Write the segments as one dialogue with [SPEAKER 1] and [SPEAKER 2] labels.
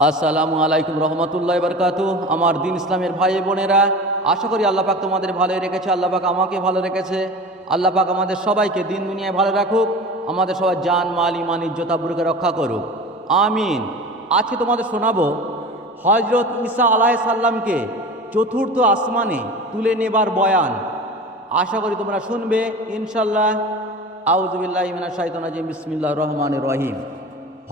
[SPEAKER 1] আসসালামু আলাইকুম রহমতুল্লাহ বরকাত আমার দিন ইসলামের ভাই বোনেরা, আশা করি আল্লাহ পাক তোমাদের ভালোই রেখেছে, আল্লাহ পাক আমাকে ভালো রেখেছে। আল্লাহ পাক আমাদের সবাইকে দিন দুনিয়ায় ভালো রাখুক, আমাদের সবার জান, মাল ইমান ইজ্জত রক্ষা করুক। আমিন। আজকে তোমাদের শোনাবো হজরত ঈসা আলাহ সাল্লামকে চতুর্থ আসমানে তুলে নেবার বয়ান। আশা করি তোমরা শুনবে ইনশাল্লাহ আউজবিল্লাহ ইমিনা শাহিদাজিম বিসমিল্লাহ রহমান রহিম।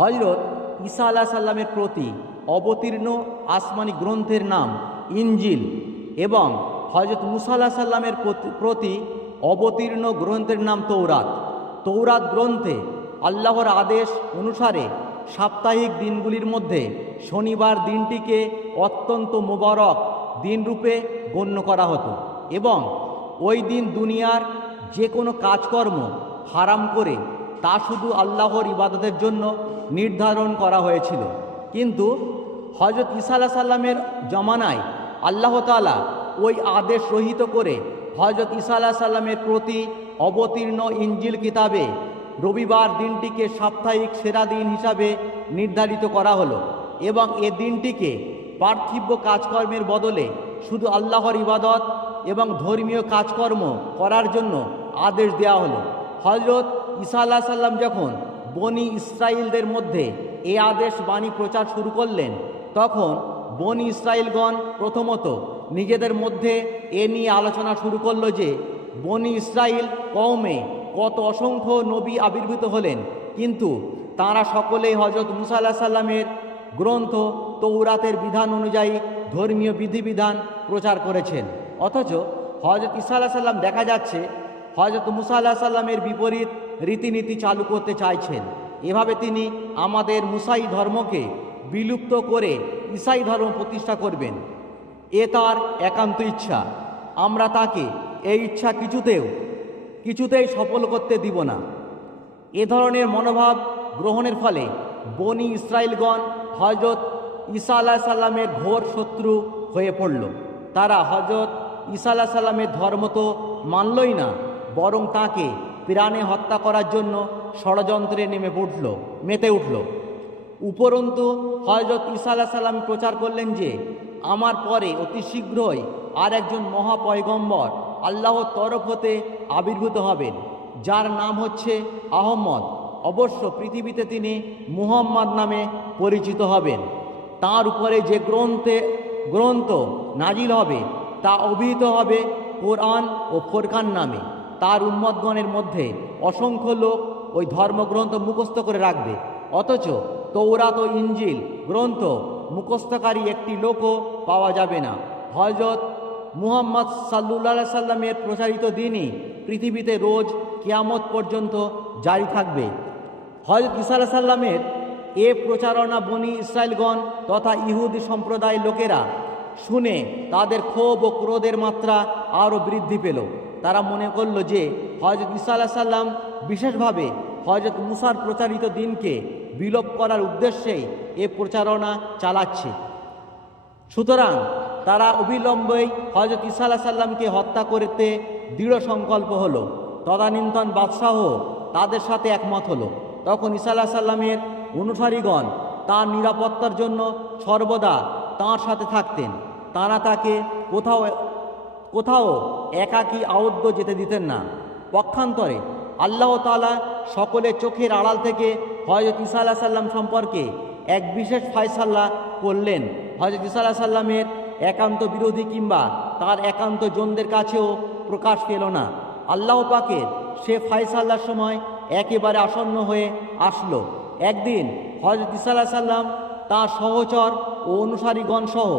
[SPEAKER 1] হজরত ঈসা আলাহ সাল্লামের প্রতি অবতীর্ণ আসমানি গ্রন্থের নাম ইঞ্জিল এবং হজরত মুসা আলাহ সাল্লামের প্রতি অবতীর্ণ গ্রন্থের নাম তৌরাত তৌরাত গ্রন্থে আল্লাহর আদেশ অনুসারে সাপ্তাহিক দিনগুলির মধ্যে শনিবার দিনটিকে অত্যন্ত মোবারক দিনরূপে গণ্য করা হতো এবং ওই দিন দুনিয়ার যে কোনো কাজকর্ম হারাম করে তা শুধু আল্লাহর ইবাদতের জন্য নির্ধারণ করা হয়েছিল। কিন্তু হজরত আলাহ সাল্লামের জমানায় আল্লাহ তালা ওই আদেশ রহিত করে হজরত আলাহ সাল্লামের প্রতি অবতীর্ণ ইঞ্জিল কিতাবে রবিবার দিনটিকে সাপ্তাহিক সেরা দিন হিসাবে নির্ধারিত করা হলো এবং এ দিনটিকে পার্থিব্য কাজকর্মের বদলে শুধু আল্লাহর ইবাদত এবং ধর্মীয় কাজকর্ম করার জন্য আদেশ দেওয়া হলো। হজরত ঈসা আল্লাহ সাল্লাম যখন বনি ইসরায়েলদের মধ্যে এ আদেশ বাণী প্রচার শুরু করলেন, তখন বনি ইসরায়েলগণ প্রথমত নিজেদের মধ্যে এ নিয়ে আলোচনা শুরু করল যে, বনি ইসরায়েল কওমে কত অসংখ্য নবী আবির্ভূত হলেন, কিন্তু তারা সকলেই হজরত মুসা আল্লাহ সাল্লামের গ্রন্থ তৌরাতের বিধান অনুযায়ী ধর্মীয় বিধিবিধান প্রচার করেছেন। অথচ হজরত ইসা আল্লাহ সাল্লাম দেখা যাচ্ছে হজরত মুসা আল্লাহ সাল্লামের বিপরীত রীতিনীতি চালু করতে চাইছেন। এভাবে তিনি আমাদের মুসাই ধর্মকে বিলুপ্ত করে ইসাই ধর্ম প্রতিষ্ঠা করবেন। এ তার একান্ত ইচ্ছা। আমরা তাকে এই ইচ্ছা কিছুতেও, কিছুতেই সফল করতে দিব না। এ ধরনের মনোভাব গ্রহণের ফলে বনি ইসরায়েলগণ হজরত ঈসা আলাহ সাল্লামের ঘোর শত্রু হয়ে পড়ল। তারা হজরত ঈসা আলাহ সাল্লামের ধর্ম তো মানলই না বরং তাকে প্রাণে হত্যা করার জন্য ষড়যন্ত্রে নেমে উঠল মেতে উঠল। উপরন্তু হজরত ঈসা আলাহ সাল্লাম প্রচার করলেন যে, আমার পরে অতি শীঘ্রই আর একজন মহাপয়গম্বর আল্লাহর তরফ হতে আবির্ভূত হবেন, যার নাম হচ্ছে আহম্মদ অবশ্য পৃথিবীতে তিনি মুহাম্মদ নামে পরিচিত হবেন। তার উপরে যে গ্রন্থে, গ্রন্থ নাজিল হবে, তা অভিহিত হবে কোরআন ও ফোরকান নামে। তার উম্মতগণের মধ্যে অসংখ্য লোক ওই ধর্মগ্রন্থ মুখস্থ করে রাখবে। অথচ তৌরাত ও ইঞ্জিল গ্রন্থ মুখস্থকারী একটি লোকও পাওয়া যাবে না। হজরত মুহাম্মদ সাল্লুল্লাহ সাল্লামের প্রচারিত দিনই পৃথিবীতে রোজ কিয়ামত পর্যন্ত জারি থাকবে। হজরত ইসা সাল্লামের এ প্রচারণা বনি ইসরায়েলগণ তথা ইহুদি সম্প্রদায়ের লোকেরা শুনে তাদের ক্ষোভ ও ক্রোধের মাত্রা আরও বৃদ্ধি পেল। তারা মনে করল যে হজরত ইসা আলাহ সাল্লাম বিশেষভাবে হজরত মুসার প্রচারিত দিনকে বিলোপ করার উদ্দেশ্যেই এ প্রচারণা চালাচ্ছে। সুতরাং তারা অবিলম্বেই হজরত ইসা আলাহ সাল্লামকে হত্যা করতে দৃঢ় সংকল্প হলো। তদানীন্তন বাদশাহ তাদের সাথে একমত হলো। তখন ইসা আলাহ সাল্লামের অনুসারীগণ তার নিরাপত্তার জন্য সর্বদা তাঁর সাথে থাকতেন। তারা তাকে কোথাও কোথাও একাকী আবদ্ধ যেতে দিতেন না। পক্ষান্তরে আল্লাহ তালা সকলের চোখের আড়াল থেকে হজরত ইসা আল্লাহ সাল্লাম সম্পর্কে এক বিশেষ ফয়সাল্লা করলেন। হজরত ইসা আল্লাহ সাল্লামের একান্ত বিরোধী কিংবা তার একান্ত জনদের কাছেও প্রকাশ পেল না। আল্লাহ পাকের সে ফয়সাল্লার সময় একেবারে আসন্ন হয়ে আসলো। একদিন হজরত ইসা আল্লাহ সাল্লাম তাঁর সহচর ও অনুসারীগণ সহ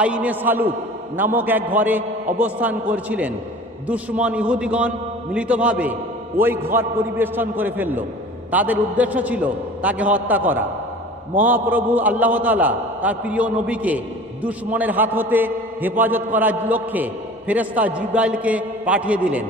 [SPEAKER 1] আইনে সালুক নামক এক ঘরে অবস্থান করছিলেন। দুশ্মন ইহুদিগণ মিলিতভাবে ওই ঘর পরিবেশন করে ফেলল। তাদের উদ্দেশ্য ছিল তাকে হত্যা করা। মহাপ্রভু আল্লাহতালা তার প্রিয় নবীকে দুশ্মনের হাত হতে হেফাজত করার লক্ষ্যে ফেরেস্তা জিব্রাইলকে পাঠিয়ে দিলেন।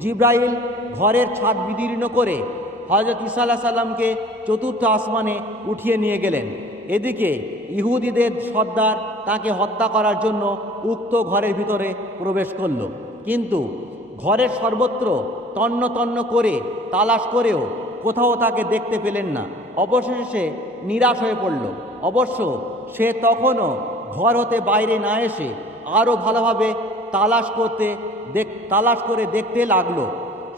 [SPEAKER 1] জিব্রাইল ঘরের ছাদ বিদীর্ণ করে হজরত ইসা আল্লাহ সাল্লামকে চতুর্থ আসমানে উঠিয়ে নিয়ে গেলেন। এদিকে ইহুদিদের সর্দার তাকে হত্যা করার জন্য উক্ত ঘরের ভিতরে প্রবেশ করল। কিন্তু ঘরের সর্বত্র তন্ন তন্ন করে তালাশ করেও কোথাও তাকে দেখতে পেলেন না। অবশেষে সে নিরাশ হয়ে পড়ল। অবশ্য সে তখনও ঘর হতে বাইরে না এসে আরও ভালোভাবে তালাশ করতে দেখ তালাশ করে দেখতে লাগল।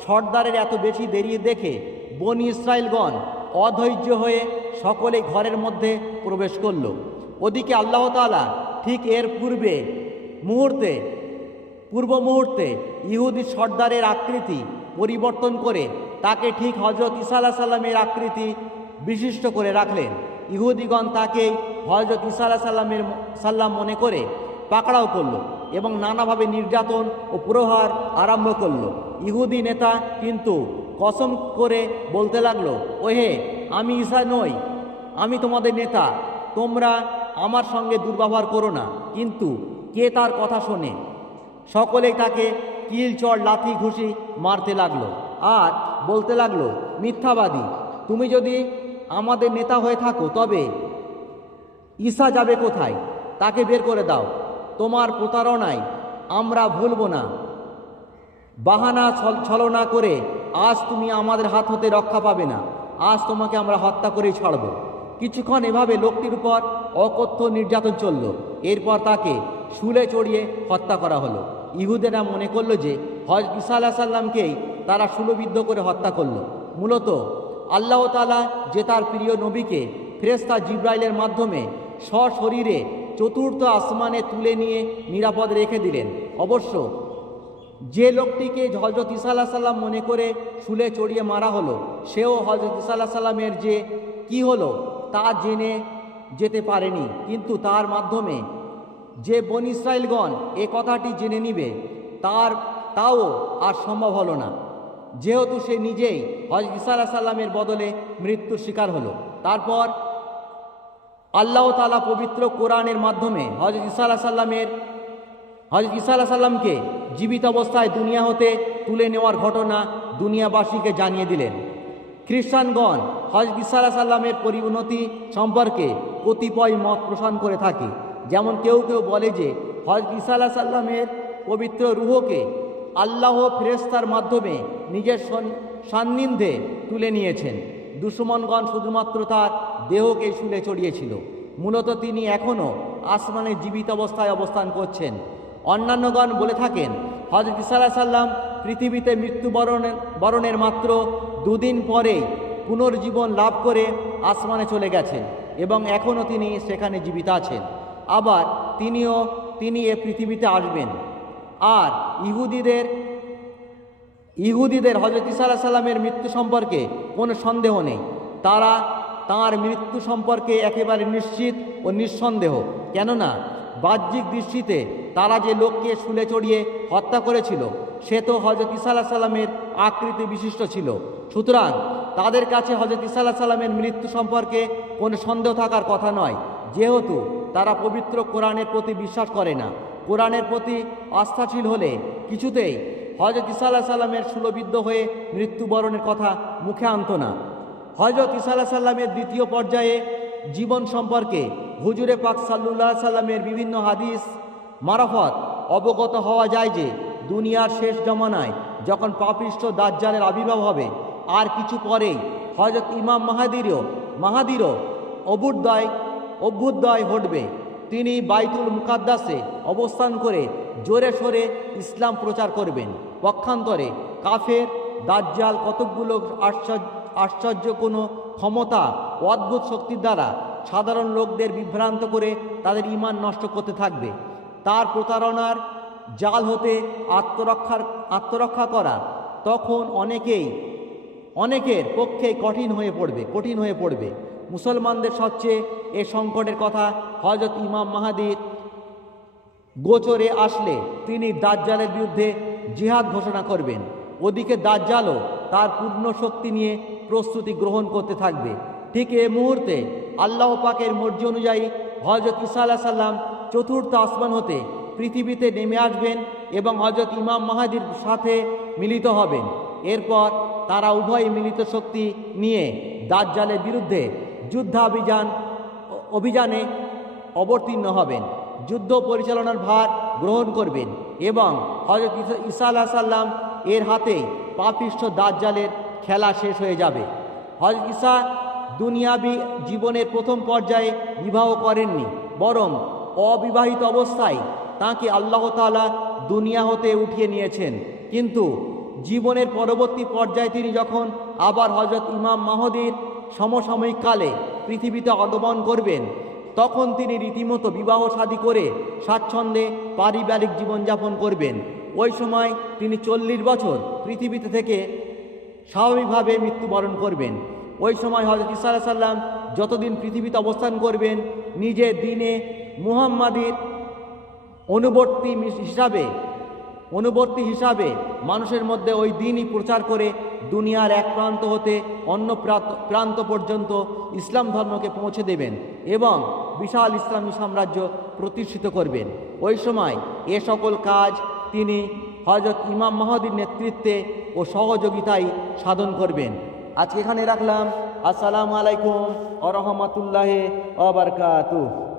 [SPEAKER 1] সর্দারের এত বেশি দেরিয়ে দেখে বনি ইসরায়েলগণ অধৈর্য হয়ে সকলে ঘরের মধ্যে প্রবেশ করল। ওদিকে আল্লাহ তাআলা ঠিক এর পূর্বে মুহূর্তে, পূর্ব মুহূর্তে ইহুদি সর্দারের আকৃতি পরিবর্তন করে তাকে ঠিক হজরত ইসা সাল্লামের আকৃতি বিশিষ্ট করে রাখলেন। ইহুদিগণ তাকে হজরত ইসা সাল্লামের সাল্লাম মনে করে পাকড়াও করল এবং নানাভাবে নির্যাতন ও প্রহার আরম্ভ করল। ইহুদি নেতা কিন্তু কসম করে বলতে লাগল, ওহে, আমি ঈশা নই, আমি তোমাদের নেতা, তোমরা আমার সঙ্গে দুর্ব্যবহার করো না। কিন্তু কে তার কথা শোনে? সকলেই তাকে কিল চড় লাথি, ঘুষি মারতে লাগল। আর বলতে লাগল, মিথ্যাবাদী, তুমি যদি আমাদের নেতা হয়ে থাকো, তবে ঈশা যাবে কোথায়? তাকে বের করে দাও। তোমার প্রতারণায় আমরা ভুলব না। বাহানা ছল- ছলনা করে আজ তুমি আমাদের হাত হতে রক্ষা পাবে না। আজ তোমাকে আমরা হত্যা করেই ছাড়ব। কিছুক্ষণ এভাবে লোকটির উপর অকথ্য নির্যাতন চলল। এরপর তাকে শুলে চড়িয়ে হত্যা করা হলো। ইহুদেরা মনে করল যে হজ ইসা আল্লাহ সাল্লামকেই তারা শুলবিদ্ধ করে হত্যা করল। মূলত আল্লাহ তালা যে তার প্রিয় নবীকে ফেরেস্তা জিব্রাইলের মাধ্যমে সশরীরে চতুর্থ আসমানে তুলে নিয়ে নিরাপদ রেখে দিলেন। অবশ্য যে লোকটিকে হজরত ইসা আল্লাহ সাল্লাম মনে করে শুলে চড়িয়ে মারা হলো, সেও হজরত ইসা আল্লাহ সাল্লামের যে কি হলো তা জেনে যেতে পারেনি। কিন্তু তার মাধ্যমে যে বন ইসরায়েলগণ এ কথাটি জেনে নিবে, তার, তাও আর সম্ভব হলো না। যেহেতু সে নিজেই হজরত ইসা আল্লাহ সাল্লামের বদলে মৃত্যুর শিকার হলো। তারপর আল্লাহ তালা পবিত্র কোরআনের মাধ্যমে হজরত ইসা আল্লাহ সাল্লামের হজরত ইসা আলাহ সাল্লামকে জীবিত অবস্থায় দুনিয়া হতে তুলে নেওয়ার ঘটনা দুনিয়াবাসীকে জানিয়ে দিলেন। খ্রিস্টানগণ হজরত ইসা আলাহ সাল্লামের পরিণতি সম্পর্কে কতিপয় মত পোষণ করে থাকে। যেমন কেউ কেউ বলে যে হজরত ইসা আলাহ সাল্লামের পবিত্র রুহকে আল্লাহ ফেরেস্তার মাধ্যমে নিজের সান্নিধ্যে তুলে নিয়েছেন। দুশ্মনগণ শুধুমাত্র তার দেহকে শুলে চড়িয়েছিল। মূলত তিনি এখনও আসমানে জীবিত অবস্থায় অবস্থান করছেন। অন্যান্যগণ বলে থাকেন হজরত ইসাল্লাহ সাল্লাম পৃথিবীতে মৃত্যুবরণের বরণের মাত্র দুদিন পরেই পুনর্জীবন লাভ করে আসমানে চলে গেছেন এবং এখনও তিনি সেখানে জীবিত আছেন। আবার তিনিও, তিনি এ পৃথিবীতে আসবেন। আর ইহুদিদের ইহুদিদের হজরত ইসা আলাহ সাল্লামের মৃত্যু সম্পর্কে কোনো সন্দেহ নেই। তারা তার মৃত্যু সম্পর্কে একেবারে নিশ্চিত ও নিঃসন্দেহ। কেননা বাহ্যিক দৃষ্টিতে তারা যে লোককে শুলে চড়িয়ে হত্যা করেছিল, সে তো হজরত ইসা আলাহ সাল্লামের আকৃতি বিশিষ্ট ছিল। সুতরাং তাদের কাছে হজরত ইসা আলাহ সাল্লামের মৃত্যু সম্পর্কে কোনো সন্দেহ থাকার কথা নয়। যেহেতু তারা পবিত্র কোরআনের প্রতি বিশ্বাস করে না। কোরআনের প্রতি আস্থাশীল হলে কিছুতেই হজরত ইসা আল্লাহ সাল্লামের সুলবিদ্ধ হয়ে মৃত্যুবরণের কথা মুখে আনত না। হজরত ইসা আল্লাহ সাল্লামের দ্বিতীয় পর্যায়ে জীবন সম্পর্কে হুজুরে পাক সাল্লুল্লাহ সাল্লামের বিভিন্ন হাদিস, মারফত অবগত হওয়া যায় যে, দুনিয়ার শেষ জমানায় যখন পাপিষ্ঠ দাজ্জালের আবির্ভাব হবে, আর কিছু পরেই হজরত ইমাম মাহাদিরও মাহাদিরও অভ্যুদয় অভ্যুদয় ঘটবে। তিনি বাইতুল মুকাদ্দাসে অবস্থান করে জোরে সোরে ইসলাম প্রচার করবেন। পক্ষান্তরে কাফের, দাজ্জাল কতকগুলো আশ্চর্য আশ্চর্য কোনো ক্ষমতা অদ্ভুত শক্তির দ্বারা সাধারণ লোকদের বিভ্রান্ত করে তাদের ইমান নষ্ট করতে থাকবে। তার প্রতারণার জাল হতে আত্মরক্ষার, আত্মরক্ষা করা তখন অনেকেই, অনেকের পক্ষে কঠিন হয়ে পড়বে, কঠিন হয়ে পড়বে। মুসলমানদের সবচেয়ে এ সংকটের কথা হজরত ইমাম মাহাদির গোচরে আসলে তিনি দাজ্জালের বিরুদ্ধে জিহাদ ঘোষণা করবেন। ওদিকে দাজ্জালও তার পূর্ণ শক্তি নিয়ে প্রস্তুতি গ্রহণ করতে থাকবে। ঠিক এ মুহূর্তে আল্লাহ পাকের মর্জি অনুযায়ী হজরত ইসা আলাহ সাল্লাম চতুর্থ আসমান হতে পৃথিবীতে নেমে আসবেন এবং হজরত ইমাম মাহাদির সাথে মিলিত হবেন। এরপর তারা উভয় মিলিত শক্তি নিয়ে দাজ্জালের বিরুদ্ধে যুদ্ধাভিযান, অভিযানে অবতীর্ণ হবেন। যুদ্ধ পরিচালনার ভার গ্রহণ করবেন এবং হজরত ইসা- আলাহ সাল্লাম এর হাতে পাপিষ্ঠ দাজ্জালের খেলা শেষ হয়ে যাবে। হজরত ঈসা দুনিয়াবি জীবনের প্রথম পর্যায়ে বিবাহ করেননি, বরং অবিবাহিত অবস্থায় তাকে আল্লাহ তাআলা দুনিয়া হতে উঠিয়ে নিয়েছেন। কিন্তু জীবনের পরবর্তী পর্যায়ে তিনি যখন আবার হজরত ইমাম মাহদির সমসাময়িক কালে পৃথিবীতে আগমন করবেন, তখন তিনি রীতিমতো বিবাহ শাদী করে স্বাচ্ছন্দ্যে পারিবারিক জীবনযাপন করবেন। ওই সময় তিনি চল্লিশ বছর পৃথিবীতে থেকে স্বাভাবিকভাবে মৃত্যুবরণ করবেন। ওই সময় হজরত ইসা সাল্লাম যতদিন পৃথিবীতে অবস্থান করবেন নিজের দিনে মুহাম্মাদির অনুবর্তী হিসাবে অনুবর্তী হিসাবে মানুষের মধ্যে ওই দিনই প্রচার করে দুনিয়ার এক প্রান্ত হতে অন্য প্রান্ত পর্যন্ত ইসলাম ধর্মকে পৌঁছে দেবেন এবং বিশাল ইসলামী সাম্রাজ্য প্রতিষ্ঠিত করবেন। ওই সময় এ সকল কাজ তিনি হজরত ইমাম মাহাদির নেতৃত্বে ও সহযোগিতায় সাধন করবেন। আজকে এখানে রাখলাম। আসসালামু আলাইকুম আ রহমতুল্লাহ আবরকাতুহ